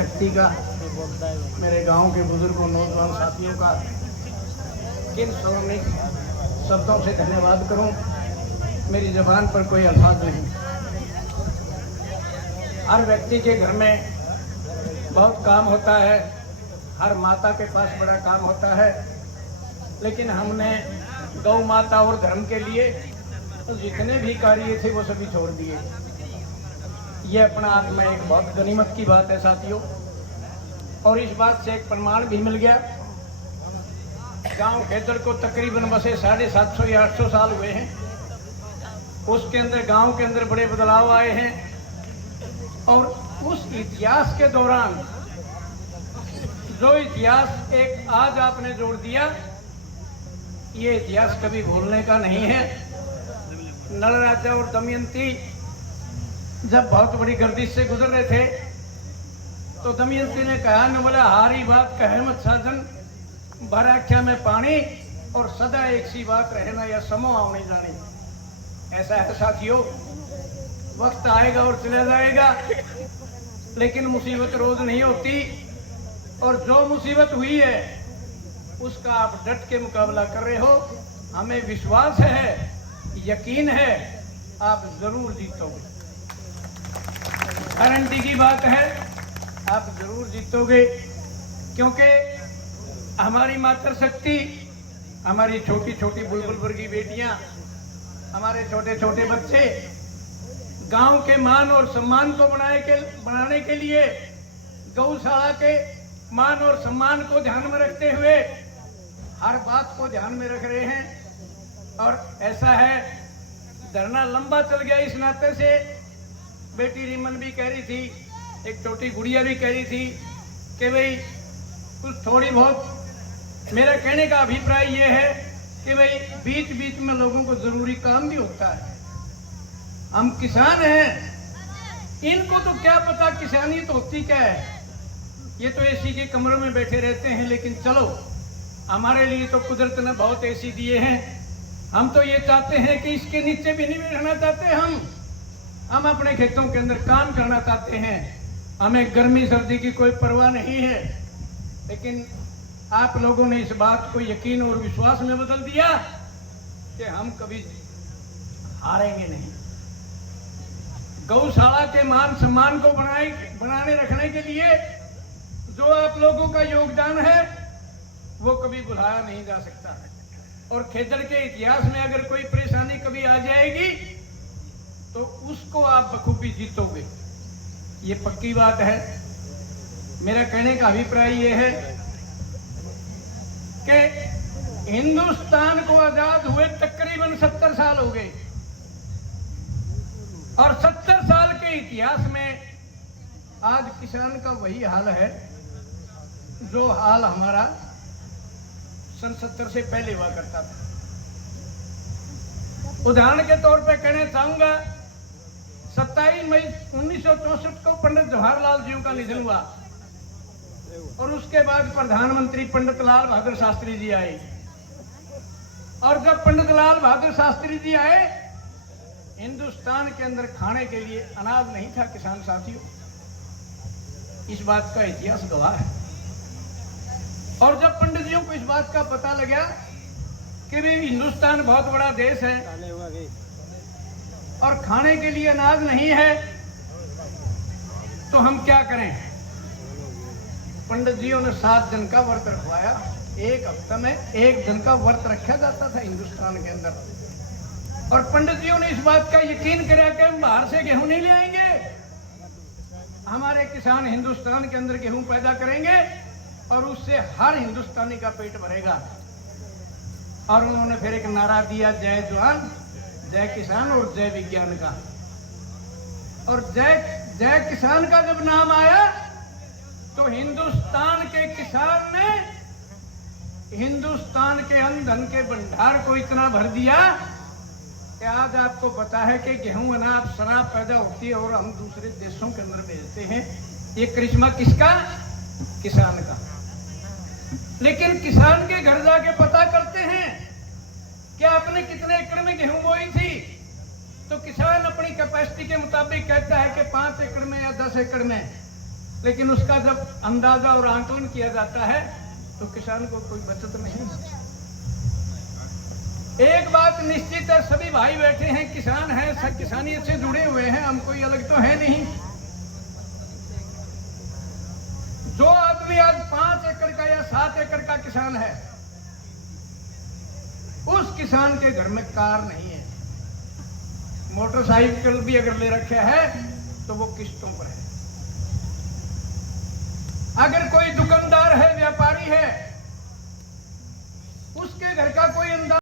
शक्ति का, मेरे गांव के बुजुर्गों, नौजवान साथियों का किन शब्दों से धन्यवाद करूं, मेरी ज़बान पर कोई अल्फाज नहीं। हर व्यक्ति के घर में बहुत काम होता है, हर माता के पास बड़ा काम होता है, लेकिन हमने गौ माता और धर्म के लिए तो जितने भी कार्य थे वो सभी छोड़ दिए। ये अपना आप में एक बहुत गनीमत की बात है साथियों, और इस बात से एक प्रमाण भी मिल गया। गांव खेतर को तकरीबन बसे 750 या 800 साल हुए हैं। उसके अंदर गांव के अंदर बड़े बदलाव आए हैं, और उस इतिहास के दौरान जो इतिहास एक आज आपने जोड़ दिया, ये इतिहास कभी भूलने का नहीं है। नल राजा और दमयंती जब बहुत बड़ी गर्दिश से गुजर रहे थे, तो दमयंती ने कहा, न बोला हारी बात कहे मत साजन, भराख्या में पानी, और सदा एक सी बात रहना या समो आओ नहीं जानी। ऐसा है साथियों, वक्त आएगा और चला जाएगा, लेकिन मुसीबत रोज नहीं होती, और जो मुसीबत हुई है उसका आप डट के मुकाबला कर रहे हो। हमें विश्वास है, यकीन है, आप जरूर जीतोगे। गारंटी की बात है, आप जरूर जीतोगे, क्योंकि हमारी मातृशक्ति, हमारी छोटी छोटी बुलबुल वर्गी बेटियां, हमारे छोटे छोटे बच्चे गांव के मान और सम्मान को बनाने के लिए गौशाला के मान और सम्मान को ध्यान में रखते हुए हर बात को ध्यान में रख रहे हैं। और ऐसा है, धरना लंबा चल गया, इस नाते से बेटी रिमन भी कह रही थी, एक छोटी गुड़िया भी कह रही थी कि भाई कुछ थोड़ी बहुत, मेरा कहने का अभिप्राय ये है कि भाई बीच बीच में लोगों को जरूरी काम भी होता है। हम किसान हैं, इनको तो क्या पता किसानी तो होती क्या है, ये तो एसी के कमरों में बैठे रहते हैं। लेकिन चलो, हमारे लिए तो कुदरत ने बहुत एसी दिए हैं। हम तो ये चाहते हैं कि इसके नीचे भी नहीं बैठना चाहते, हम अपने खेतों के अंदर काम करना चाहते हैं। हमें गर्मी सर्दी की कोई परवाह नहीं है। लेकिन आप लोगों ने इस बात को यकीन और विश्वास में बदल दिया कि हम कभी हारेंगे नहीं। गौशाला के मान सम्मान को बनाने रखने के लिए जो आप लोगों का योगदान है, वो कभी भुलाया नहीं जा सकता। और खेतर के इतिहास में अगर कोई परेशानी कभी आ जाएगी तो उसको आप बखूबी जीतोगे, ये पक्की बात है। मेरा कहने का अभिप्राय ये है कि हिंदुस्तान को आजाद हुए तकरीबन 70 साल हो गए, और 70 साल के इतिहास में आज किसान का वही हाल है जो हाल हमारा सन 70 से पहले हुआ करता था। उदाहरण के तौर पे कहना चाहूंगा, 27 मई 1964 को पंडित जवाहरलाल जी का निधन हुआ, और उसके बाद प्रधानमंत्री पंडित लाल बहादुर शास्त्री जी आए। और जब पंडित लाल बहादुर शास्त्री जी आए, हिंदुस्तान के अंदर खाने के लिए अनाज नहीं था किसान साथियों, इस बात का इतिहास गवाह है। और जब पंडित जियों को इस बात का पता लगा कि भाई हिंदुस्तान बहुत बड़ा देश है और खाने के लिए अनाज नहीं है, तो हम क्या करें, पंडित जियों ने 7 दिन का व्रत रखवाया। एक हफ्ते में 1 दिन का व्रत रखा जाता था हिंदुस्तान के अंदर। और पंडित जियों ने इस बात का यकीन करा कि हम बाहर से गेहूं नहीं ले आएंगे, हमारे किसान हिंदुस्तान के अंदर गेहूं पैदा करेंगे और उससे हर हिंदुस्तानी का पेट भरेगा। और उन्होंने फिर एक नारा दिया, जय जवान जय किसान और जय विज्ञान का। और जय किसान का जब नाम आया तो हिंदुस्तान के किसान ने हिंदुस्तान के अन्न धन के भंडार को इतना भर दिया कि आज आपको पता है कि गेहूं अनाज शराब पैदा होती है और हम दूसरे देशों के अंदर भेजते हैं। ये करिश्मा किसका? किसान का। लेकिन किसान के घर जाके पता करते हैं कि आपने कितने एकड़ में गेहूं बोई थी, तो किसान अपनी कैपेसिटी के मुताबिक कहता है कि 5 एकड़ में या 10 एकड़ में। लेकिन उसका जब अंदाजा और आंकलन किया जाता है तो किसान को कोई बचत नहीं। एक बात निश्चित है, सभी भाई बैठे हैं, किसान हैं, सब किसानियत से जुड़े हुए हैं, हम कोई अलग तो है नहीं। जो आदमी आज 5 एकड़ का या 7 एकड़ का किसान है, उस किसान के घर में कार नहीं है, मोटरसाइकिल भी अगर ले रखे है तो वो किस्तों पर है। अगर कोई दुकानदार है, व्यापारी है, उसके घर का कोई अंदाज